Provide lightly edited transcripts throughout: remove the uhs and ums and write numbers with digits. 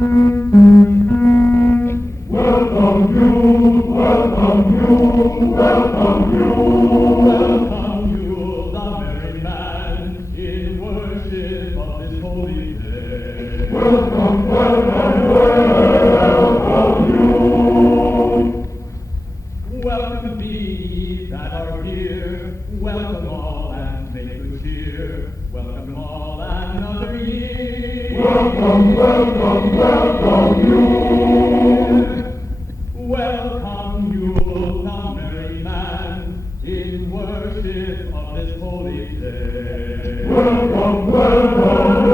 Welcome you, welcome you, welcome you. Welcome you, the merry man, in worship of this holy day. Welcome, welcome, welcome you. Welcome be that are here. Welcome all and make good cheer. Welcome all another year. Welcome, welcome, welcome you. Welcome you, the merry man, in worship of this holy day. Welcome, welcome,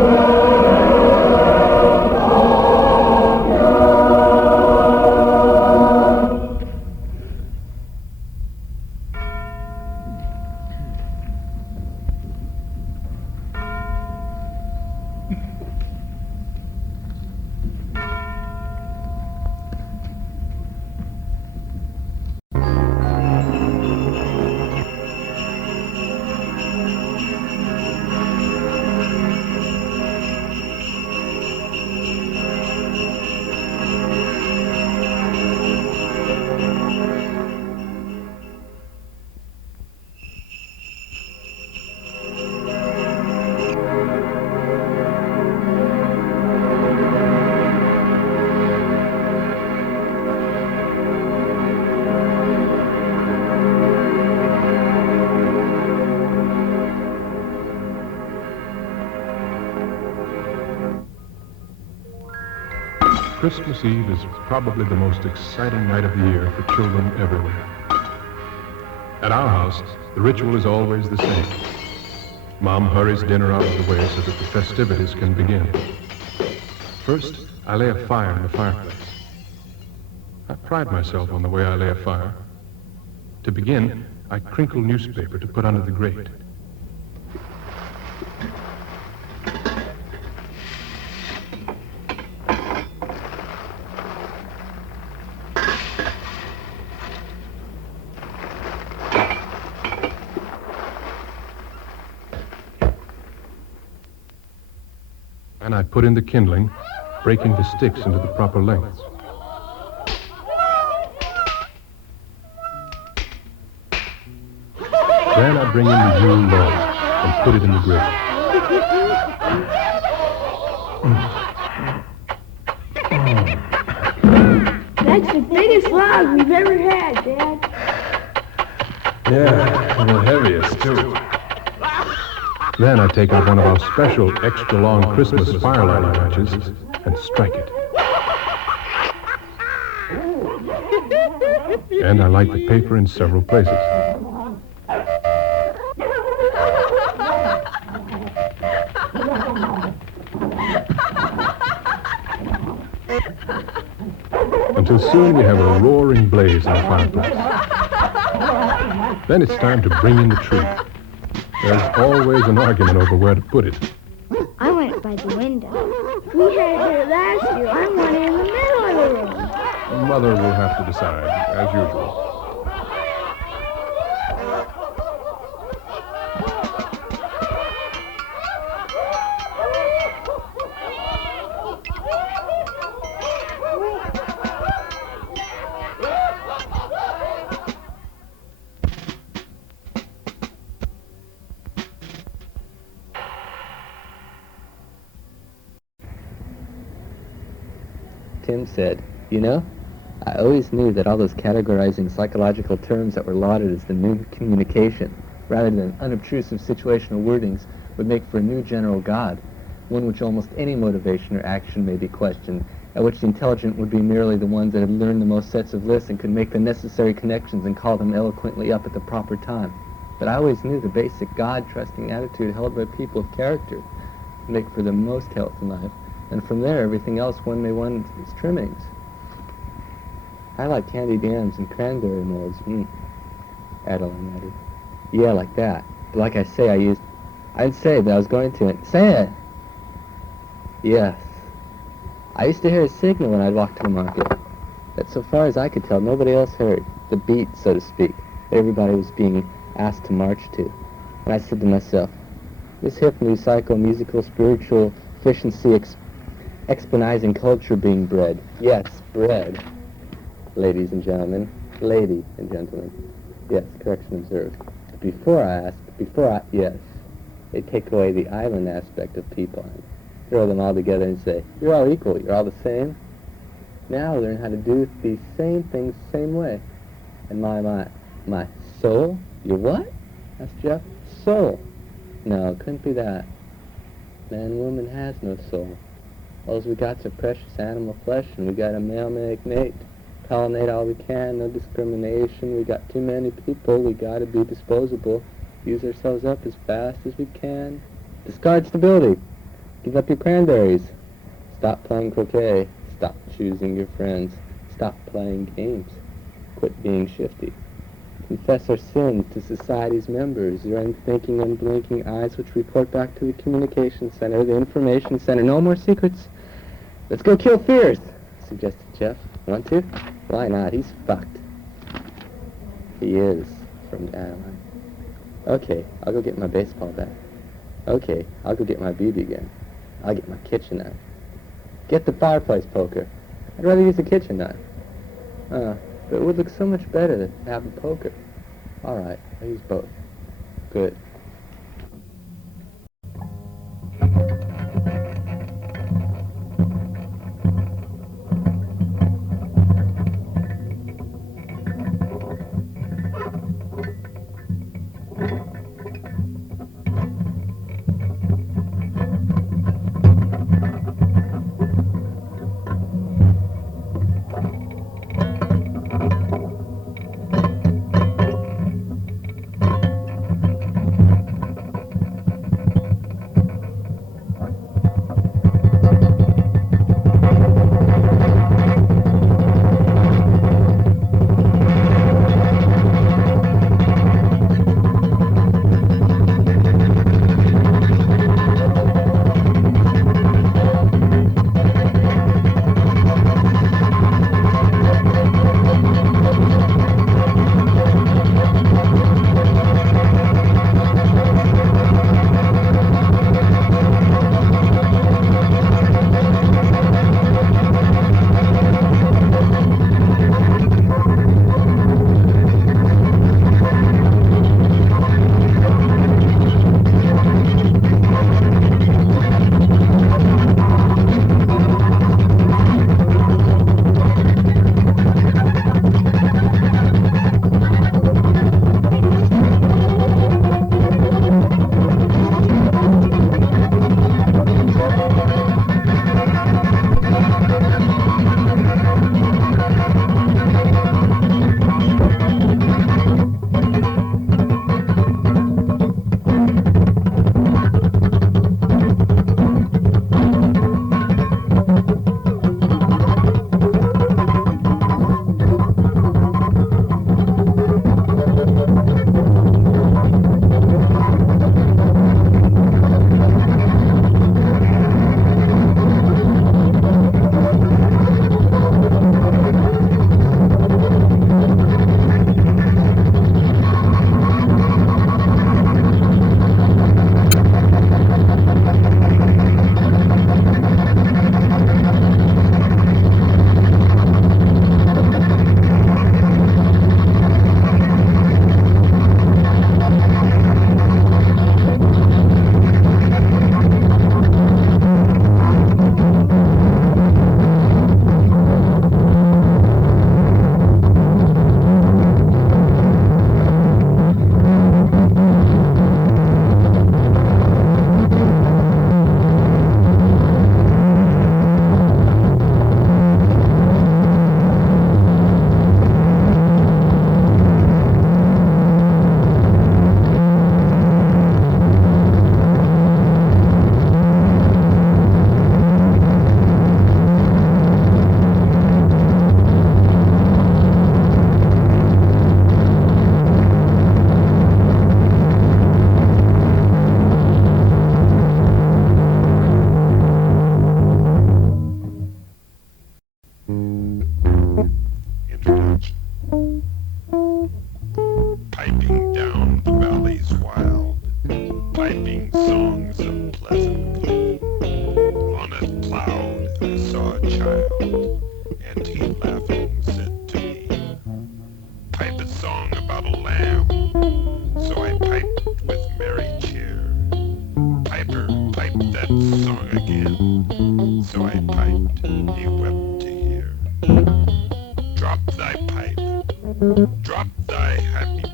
Christmas Eve is probably the most exciting night of the year for children everywhere. At our house, the ritual is always the same. Mom hurries dinner out of the way so that the festivities can begin. First, I lay a fire in the fireplace. I pride myself on the way I lay a fire. To begin, I crinkle newspaper to put under the grate. And I put in the kindling, breaking the sticks into the proper lengths. Then I bring in the Yule log and put it in the grate. That's the biggest log we've ever had, Dad. Yeah, and the heaviest, too. Then I take out one of our special extra-long Christmas firelighting matches and strike it. And I light the paper in several places. Until soon we have a roaring blaze in the fireplace. Then it's time to bring in the tree. There's always an argument over where to put it. I went by the window. We had it here last year. I went in the middle of the room. Mother will have to decide, as usual. Tim said, "You know, I always knew that all those categorizing psychological terms that were lauded as the new communication, rather than unobtrusive situational wordings, would make for a new general God, one which almost any motivation or action may be questioned, at which the intelligent would be merely the ones that had learned the most sets of lists and could make the necessary connections and call them eloquently up at the proper time. But I always knew the basic God-trusting attitude held by people of character would make for the most health in life. And from there, everything else one may want is trimmings. I like candied yams and cranberry molds. Adeline added. Yeah, like that. But like I say, I'd say that I was going to. Say it! Yes. I used to hear a signal when I'd walk to the market. That so far as I could tell, nobody else heard. The beat, so to speak, that everybody was being asked to march to. And I said to myself, this hip new psycho-musical spiritual efficiency Exponizing culture being bred. Yes, bred. Ladies and gentlemen. Lady and gentlemen. Yes, correction observed. Yes. They take away the island aspect of people and throw them all together and say, you're all equal, you're all the same. Now learn how to do these same things the same way. And my soul? Your what? Asked Jeff. Soul. No, it couldn't be that. Man and woman has no soul. All we got's a precious animal flesh, and we gotta mate, pollinate all we can, no discrimination. We got too many people, we gotta be disposable. Use ourselves up as fast as we can. Discard stability. Give up your cranberries. Stop playing croquet. Stop choosing your friends. Stop playing games. Quit being shifty. Confess our sins to society's members, your unthinking, unblinking eyes which report back to the communication center, the information center. No more secrets. Let's go kill fears, suggested Jeff. Want to? Why not? He's fucked. He is, from Adeline. Okay, I'll go get my baseball bat. Okay, I'll go get my BB gun. I'll get my kitchen knife. Get the fireplace poker. I'd rather use a kitchen knife. But it would look so much better to have a poker. All right, I'll use both. Good.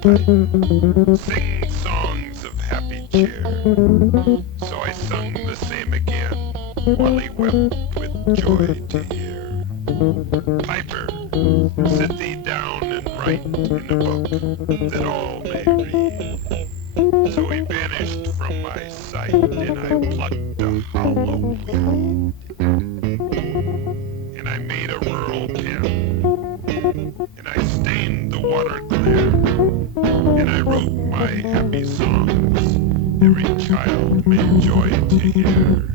Christmastime. Sing songs of happy cheer. So I sung the same again, while he wept with joy to hear. Piper, sit thee down and write in a book that all may read. So he vanished from my sight, and I plucked a hollow weed. And I made a rural pen, and I stained the water clear, and I wrote my happy songs every child may joy to hear.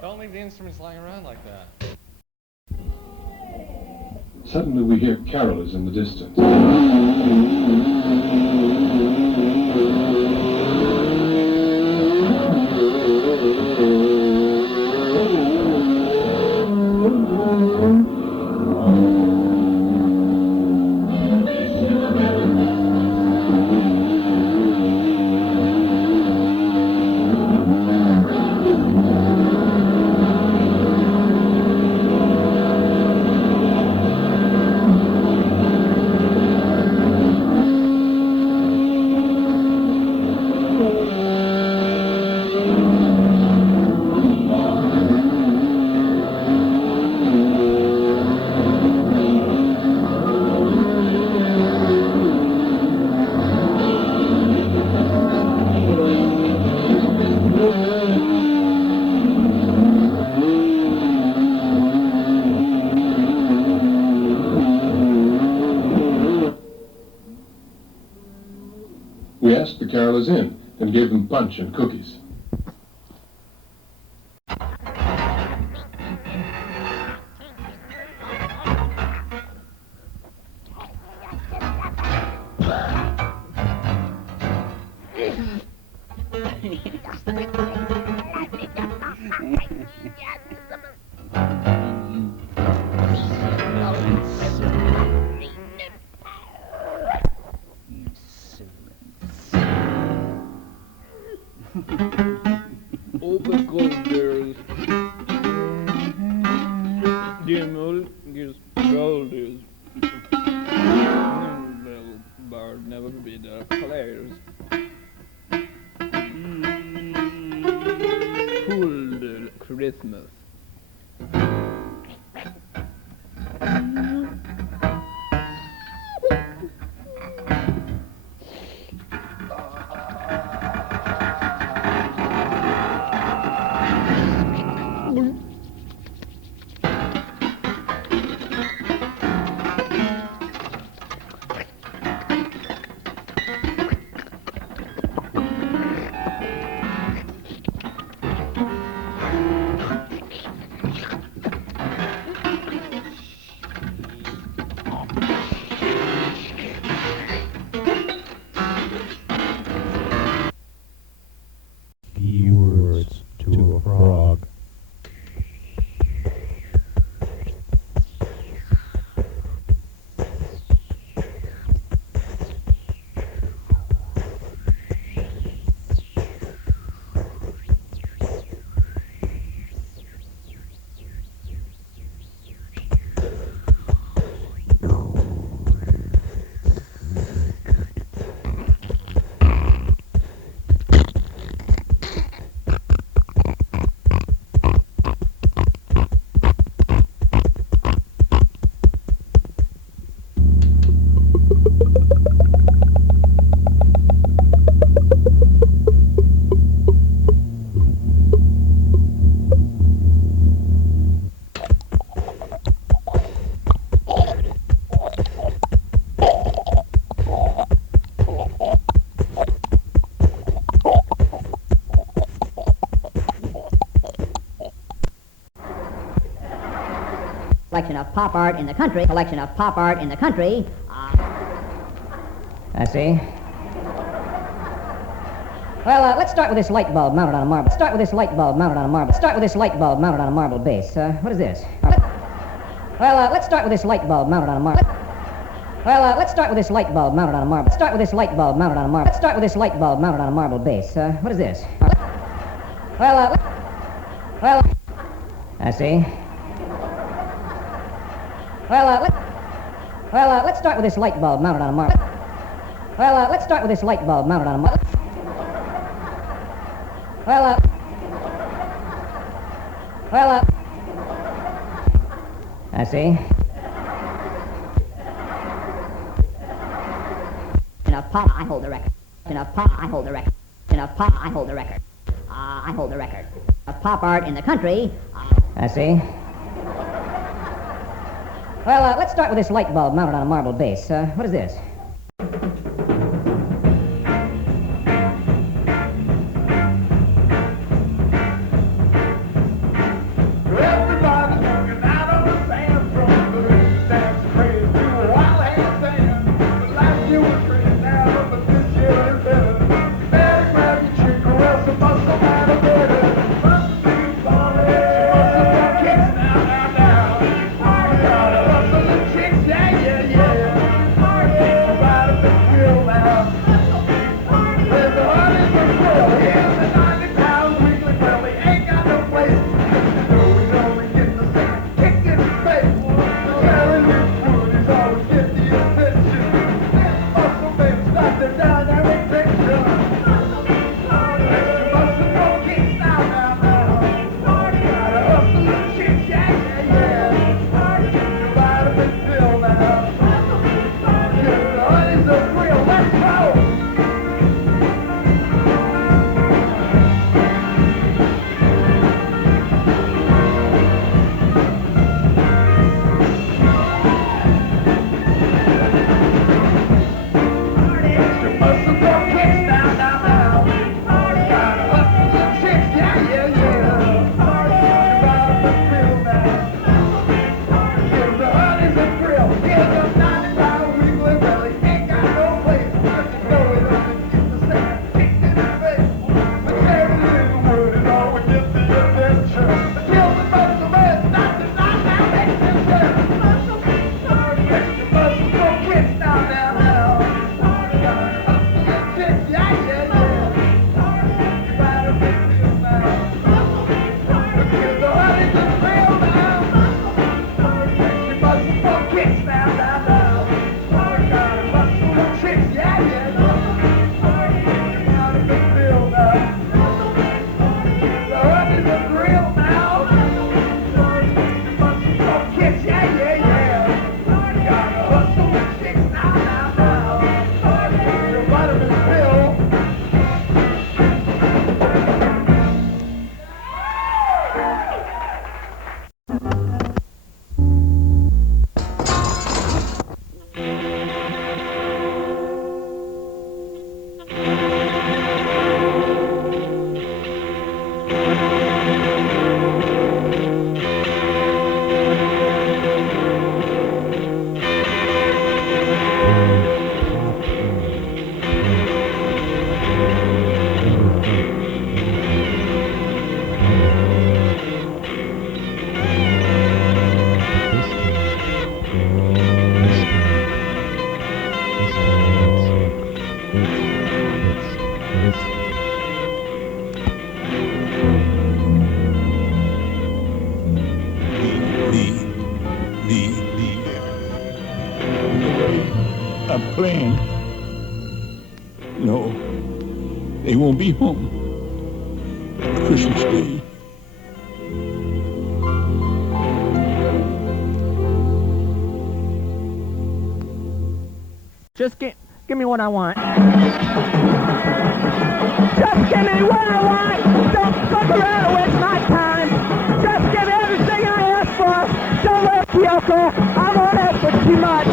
Don't leave the instruments lying around like that. Suddenly we hear carolers in the distance. We asked the carolers in and gave them punch and cookies. Christmas. collection of pop art in the country, collection of pop art in the country. I see. Well, let's start with this light bulb mounted on a marble. Start with this light bulb mounted on a marble. Start with this light bulb mounted on a marble base. What is this? Well, let's start with this light bulb mounted on a marble. Well, let's start with this light bulb mounted on a marble. Start with this light bulb mounted on a marble. Let's start with this light bulb mounted on a marble base. What is this? Well, I see. Well, let's start with this light bulb mounted on a marble. Well, let's start with this light bulb mounted on a marble. Well, I see. Enough pop, I hold the record. Enough pop, I hold the record. Enough pop, I hold the record. I hold the record. Of pop art in the country. I see. Well, let's start with this light bulb mounted on a marble base. What is this? Playing. No, they won't be home Christmas Day. Just give me what I want. Just give me what I want. Don't fuck around and waste my time. Just give me everything I ask for. Don't let Kyoko. I won't ask for too much.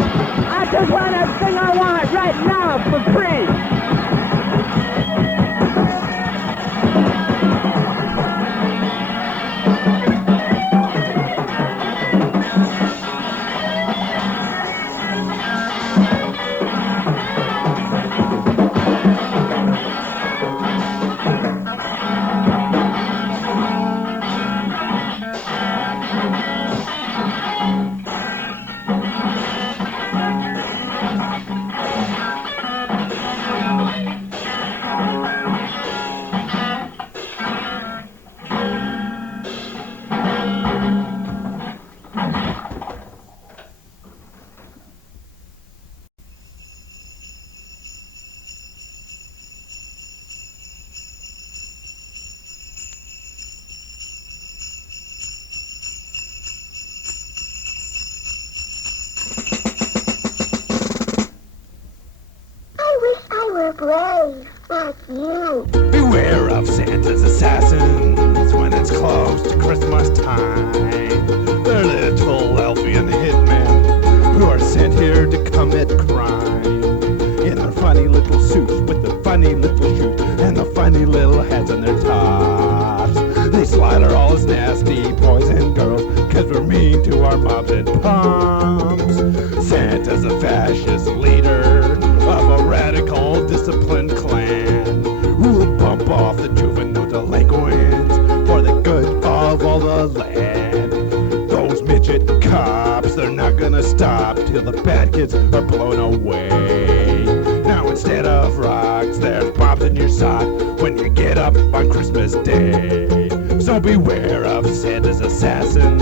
I just want everything I want right now for free. they're not gonna stop till the bad kids are blown away. Now instead of rocks, there's bombs in your sock when you get up on Christmas Day. So beware of Santa's assassins,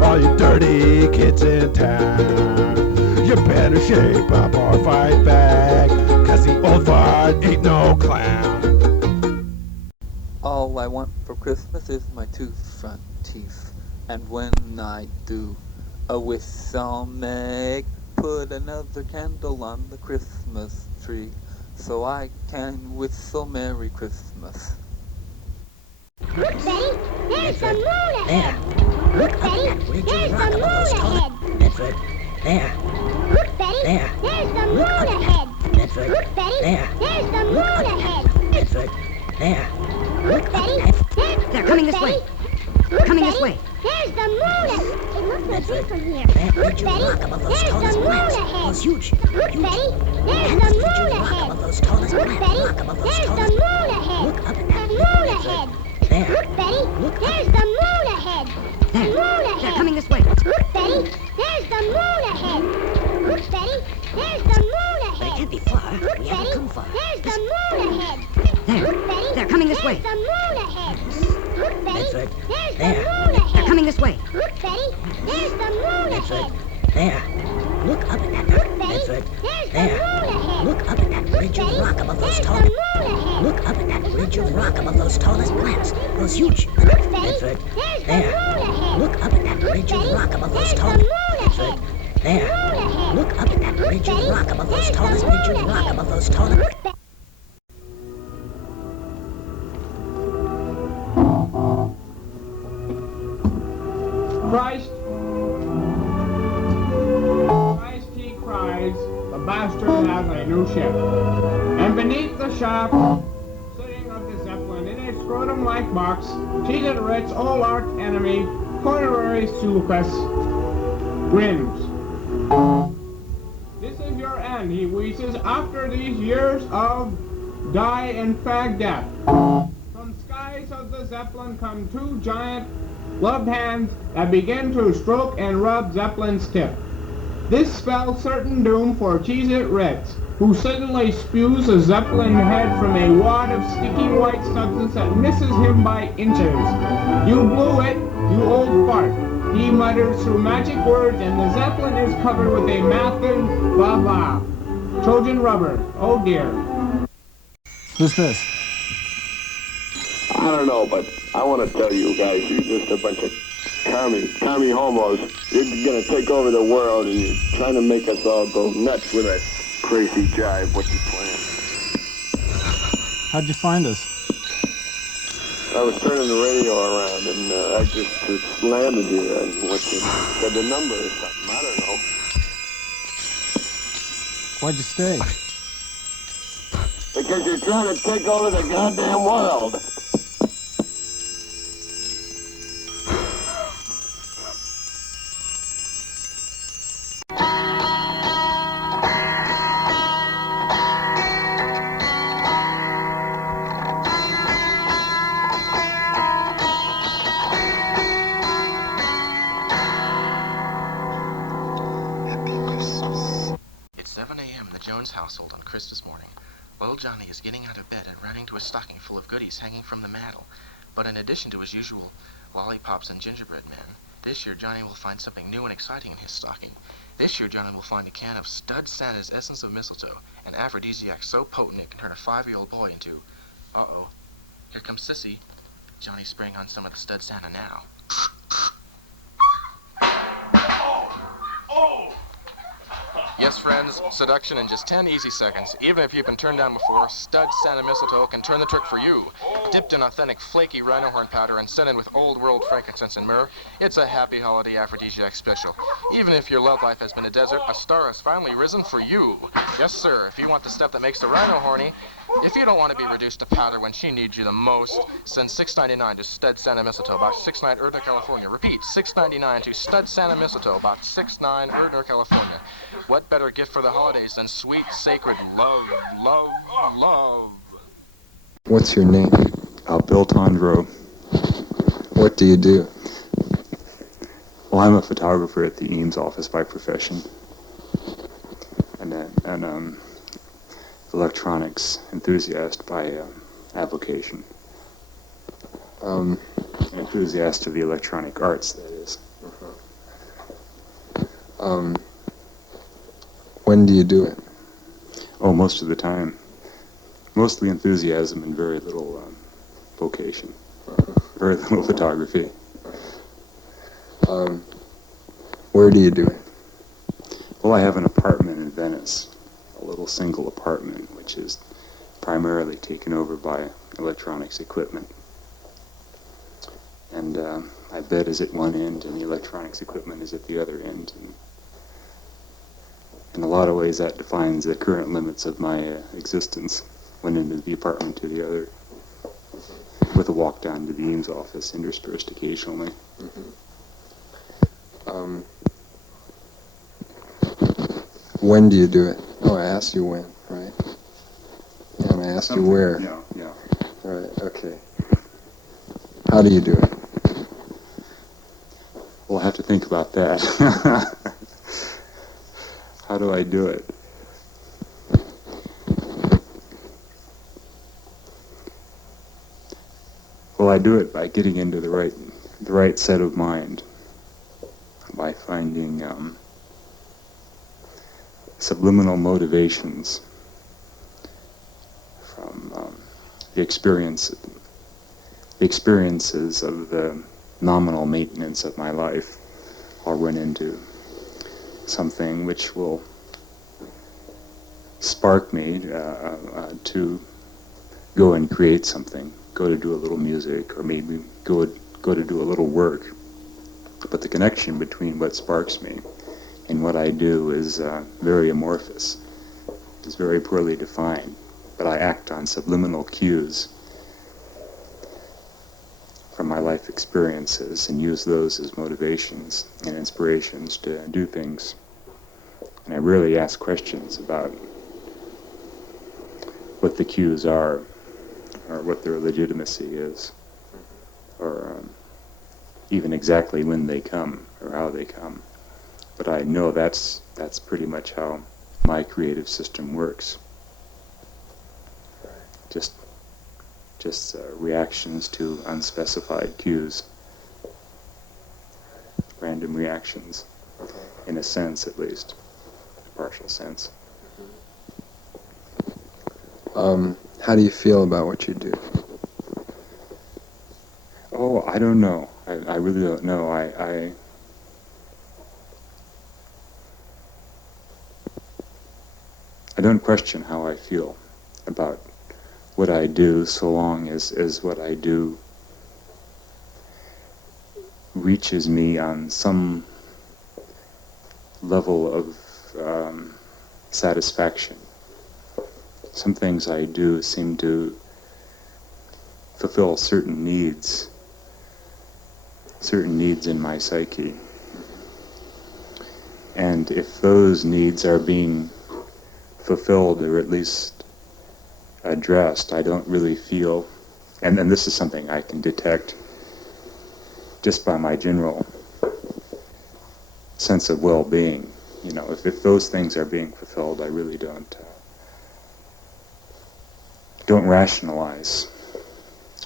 all you dirty kids in town. You better shape up or fight back, 'cause the old fart ain't no clown. All I want for Christmas is my two front teeth. And when I do a wish I'll make, put another candle on the Christmas tree, so I can whistle Merry Christmas. Look, Betty, there's the moon ahead. Look, Betty, there's the moon ahead. Bedford, there. Look, Betty, there's the moon ahead. Bedford, Look, Betty, there. there's the moon ahead. Bedford, there. Look, Betty, They're coming this way. Coming this way. There's the moon ahead. It looks like this from here. Look, Look, Betty, there's the moon ahead. It's huge. Look, Betty, there's the moon ahead. Look, Betty, there's the moon ahead. Look up at that. Moon ahead. There. Look, Betty, there's the moon ahead. There. Moon They're ahead. coming this way. Look, Betty, there's the moon ahead. Look, Betty, there's the moon They ahead. can't be far. Look, We haven't Betty, come far. there's the moon ahead. There. Look, Betty, They're coming this way. there's the moon ahead. Look, Betty, Bedford, there's the there. moon They're ahead. coming this way. Look, Betty, there's the moon Bedford, ahead. there. Look up at that. Look, Betty, Bedford, there's the there. moon ahead. Look up at that ridge of Betty, rock above those there's tall. the moon ahead. Look up at that ridge of rock above those tallest plants. Those huge. Look, Betty, Bedford, there's the there. moon ahead. Look up at that ridge of Betty, rock above those there's the tallest. moon Bedford, ahead. there. Moon ahead. Look up at that ridge of Betty, rock above those there's the tallest. Ridge of moon rock ahead. above those tallest. Look, Betty. Christ! Christ, he cries, the bastard has a new ship. And beneath the shaft, sitting of the Zeppelin in a scrotum-like box, cheated Ritz, old arch enemy, Cornerary Sulcus, grins. This is your end, he wheezes, after these years of die and fag death. From skies of the Zeppelin come two giant gloved hands that begin to stroke and rub Zeppelin's tip. This spells certain doom for Cheez-It Ritz, who suddenly spews a Zeppelin head from a wad of sticky white substance that misses him by inches. You blew it, you old fart, he mutters through magic words, and the Zeppelin is covered with a massive blah-blah. Trojan rubber, oh dear. Who's this? I don't know, but I want to tell you guys, you're just a bunch of commie homos. You're going to take over the world, and you're trying to make us all go nuts with that crazy jive. What you playing? How'd you find us? I was turning the radio around, and I just landed you, and what you said the number or something. I don't know. Why'd you stay? Because you're trying to take over the goddamn world. Household on Christmas morning. Little Johnny is getting out of bed and running to a stocking full of goodies hanging from the mantel. But in addition to his usual lollipops and gingerbread men, this year Johnny will find something new and exciting in his stocking. This year Johnny will find a can of Stud Santa's Essence of Mistletoe, an aphrodisiac so potent it can turn a 5-year-old boy into... Uh-oh. Here comes Sissy. Johnny's spraying on some of the Stud Santa now. Yes, friends, seduction in just 10 easy seconds. Even if you've been turned down before, Stud Santa Mistletoe can turn the trick for you. Dipped in authentic flaky rhino horn powder and scented with old world frankincense and myrrh, it's a happy holiday aphrodisiac special. Even if your love life has been a desert, a star has finally risen for you. Yes, sir, if you want the stuff that makes the rhino horny, if you don't want to be reduced to powder when she needs you the most, send $6.99 to Stud Santa Mistletoe, Box 69, Erdner, California. Repeat, $6.99 to Stud Santa Mistletoe, Box 69, Erdner, California. What better gift for the holidays than sweet, sacred love, love, love? What's your name? Bill Tondro. What do? What do you do? Well, I'm a photographer at the Eames office by profession, and electronics enthusiast by application. An enthusiast of the electronic arts, that is. When do you do it? Oh, most of the time. Mostly enthusiasm and very little vocation. Very little photography. Where do you do it? Well, I have an apartment in Venice, a little single apartment, which is primarily taken over by electronics equipment. And my bed is at one end, and the electronics equipment is at the other end. And in a lot of ways, that defines the current limits of my existence. One end of the apartment to the other, with a walk down to the Eames office, interspersed occasionally. When do you do it? Oh, I asked you when, right? And I asked you where. Yeah. All right, okay. How do you do it? We'll have to think about that. How do I do it? Well, I do it by getting into the right set of mind, by finding subliminal motivations from the experiences of the nominal maintenance of my life. I'll run into something which will spark me to go and create something, go to do a little music, or maybe go to do a little work. But the connection between what sparks me and what I do is very amorphous. It's very poorly defined, but I act on subliminal cues from my life experiences and use those as motivations and inspirations to do things. And I rarely ask questions about what the cues are, or what their legitimacy is, or even exactly when they come or how they come. But I know that's pretty much how my creative system works. Just reactions to unspecified cues, random reactions, in a sense at least, a partial sense. How do you feel about what you do? Oh, I don't know. I really don't know. I don't question how I feel about what I do, so long as what I do reaches me on some level of satisfaction. Some things I do seem to fulfill certain needs in my psyche. And if those needs are being fulfilled, or at least addressed, I don't really feel, and this is something I can detect just by my general sense of well-being. You know, if those things are being fulfilled, I really don't rationalize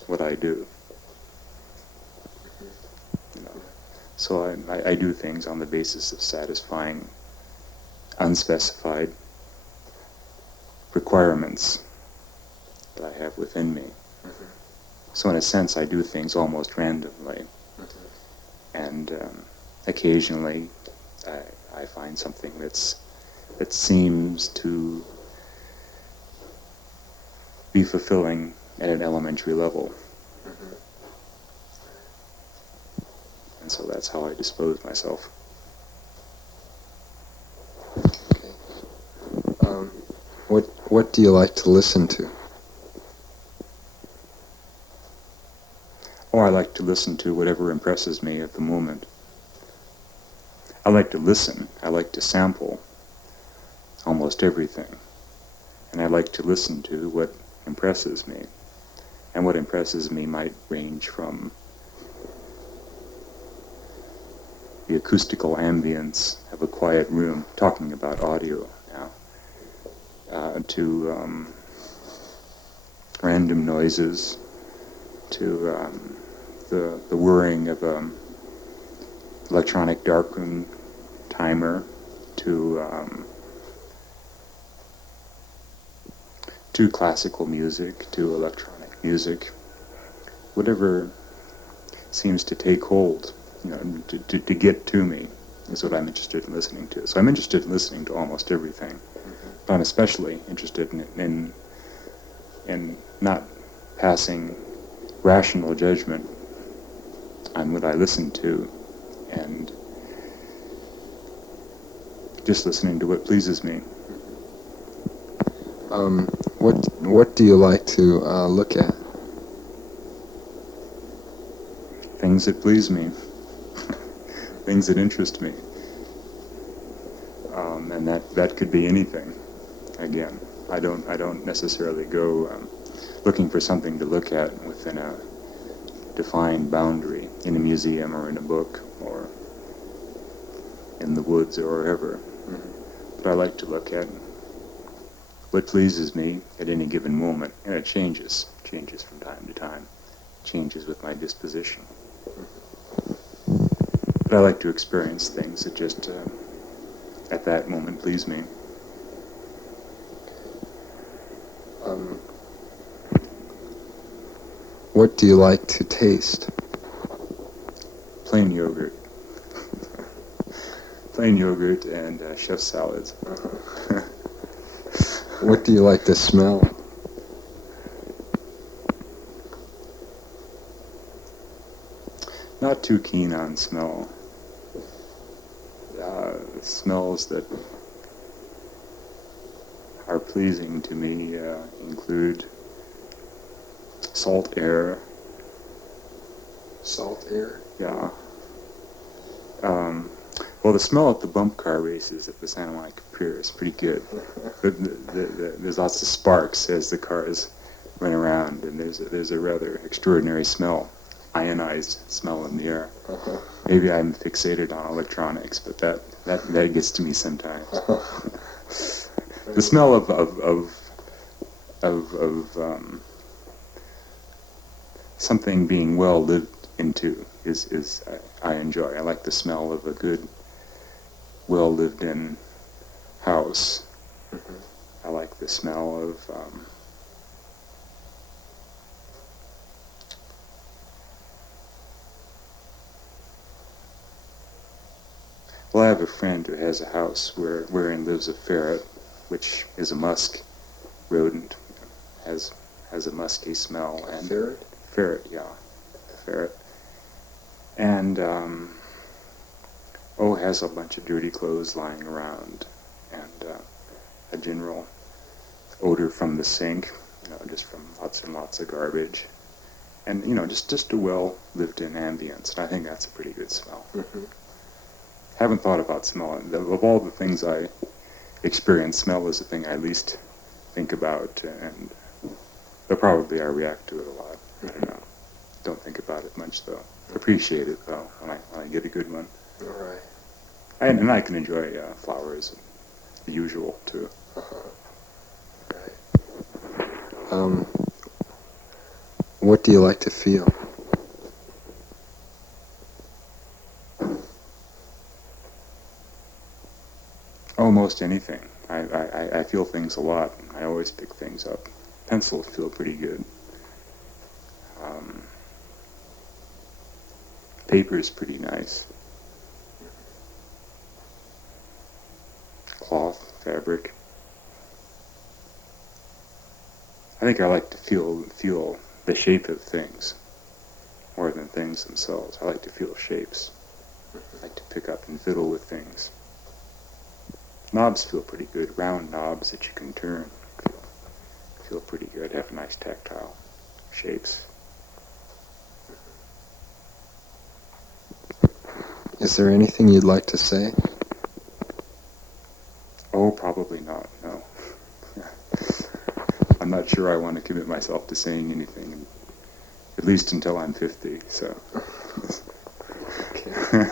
what I do. You know, so I do things on the basis of satisfying unspecified requirements that I have within me. So in a sense, I do things almost randomly. And occasionally I find something that seems to be fulfilling at an elementary level. And so that's how I dispose myself. What do you like to listen to? Oh, I like to listen to whatever impresses me at the moment. I like to listen. I like to sample almost everything. And I like to listen to what impresses me. And what impresses me might range from the acoustical ambience of a quiet room, talking about audio now, to random noises, to the whirring of electronic darkroom timer, to classical music, to electronic music, whatever seems to take hold, to get to me is what I'm interested in listening to. So I'm interested in listening to almost everything, but I'm especially interested in not passing rational judgment on what I listen to, and just listening to what pleases me. What do you like to look at? Things that please me, things that interest me, and that could be anything. Again, I don't necessarily go looking for something to look at within a defined boundary in a museum or in a book or in the woods or wherever. But I like to look at what pleases me at any given moment, and it changes from time to time, changes with my disposition. But I like to experience things that just at that moment please me. What do you like to taste? Plain yogurt. Plain yogurt and chef salads. What do you like to smell? Not too keen on smell. Smells that are pleasing to me include salt air. Salt air? Yeah. Well, the smell at the bump car races at the Santa Monica Pier is pretty good. There's lots of sparks as the cars run around, and there's a rather extraordinary smell, ionized smell in the air. Maybe I'm fixated on electronics, but that gets to me sometimes. The smell of something being well lived into is I enjoy. I like the smell of a good, well lived in house. I like the smell of well, I have a friend who has a house wherein lives a ferret, which is a musk rodent, has a musky smell. And ferret? Ferret, yeah. Ferret. And, has a bunch of dirty clothes lying around, and a general odor from the sink, just from lots and lots of garbage. And, just a well-lived-in ambience, and I think that's a pretty good smell. Haven't thought about smell. Of all the things I experience, smell is the thing I least think about, and probably I react to it a lot. I don't know. Don't think about it much, though. Appreciate it, though, when I get a good one. All right. And I can enjoy flowers, the usual, too. Right. What do you like to feel? Almost anything. I feel things a lot. I always pick things up. Pencils feel pretty good. Paper's pretty nice. Cloth, fabric. I think I like to feel the shape of things more than things themselves. I like to feel shapes. I like to pick up and fiddle with things. Knobs feel pretty good. Round knobs that you can turn feel pretty good. Have nice tactile shapes. Is there anything you'd like to say? Oh, probably not, no. I'm not sure I want to commit myself to saying anything, at least until I'm 50, so. Okay.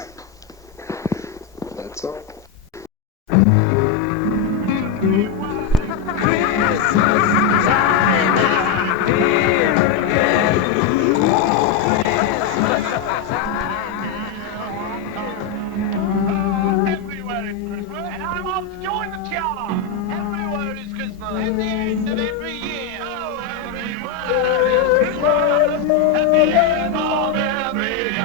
Moms, join the jar. Everywhere is Christmas. At the end of every year. Oh, everywhere is Christmas. At the end of every year.